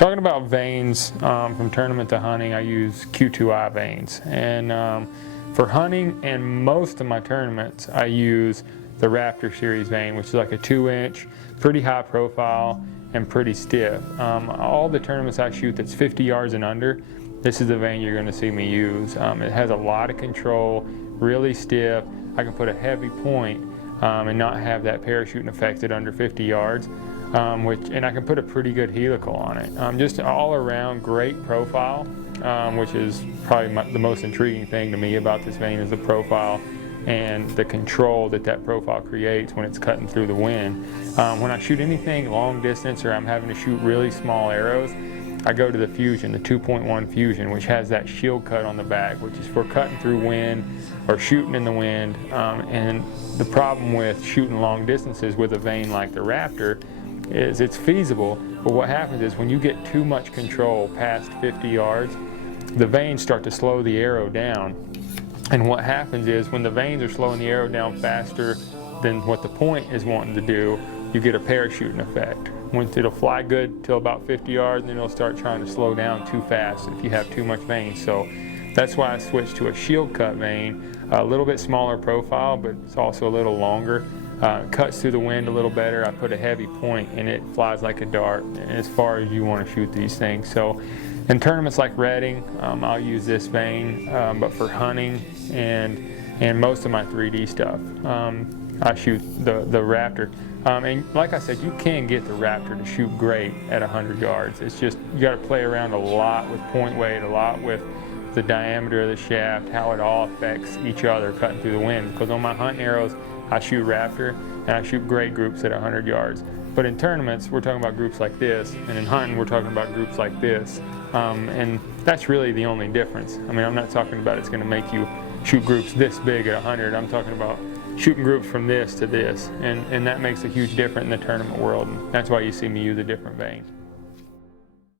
Talking about vanes, from tournament to hunting, I use Q2i vanes. And for hunting and most of my tournaments, I use the Raptor series vane, which is like a 2-inch, pretty high profile and pretty stiff. All the tournaments I shoot that's 50 yards and under, this is the vane you're going to see me use. It has a lot of control, really stiff. I can put a heavy point and not have that parachuting effect at under 50 yards. And I can put a pretty good helical on it. Just all around great profile, which is probably the most intriguing thing to me about this vane is the profile and the control that profile creates when it's cutting through the wind. When I shoot anything long distance or I'm having to shoot really small arrows, I go to the Fusion, the 2.1 Fusion, which has that shield cut on the back, which is for cutting through wind or shooting in the wind. And the problem with shooting long distances with a vane like the Raptor is it's feasible, but what happens is when you get too much control past 50 yards, the vanes start to slow the arrow down. And what happens is when the vanes are slowing the arrow down faster than what the point is wanting to do, you get a parachuting effect. Once it'll fly good till about 50 yards, and then it'll start trying to slow down too fast if you have too much vane. So that's why I switched to a shield cut vane, a little bit smaller profile, but it's also a little longer. Cuts through the wind a little better. I put a heavy point and it flies like a dart as far as you want to shoot these things. So in tournaments like Reading, I'll use this vane, but for hunting and most of my 3D stuff, I shoot the Raptor. And like I said, you can get the Raptor to shoot great at 100 yards. It's just, you got to play around a lot with point weight, a lot with the diameter of the shaft, how it all affects each other cutting through the wind. Because on my hunting arrows, I shoot Raptor and I shoot great groups at 100 yards. But in tournaments, we're talking about groups like this, and in hunting, we're talking about groups like this. And that's really the only difference. I mean, I'm not talking about it's going to make you shoot groups this big at 100. I'm talking about shooting groups from this to this, and that makes a huge difference in the tournament world. And that's why you see me use a different vane.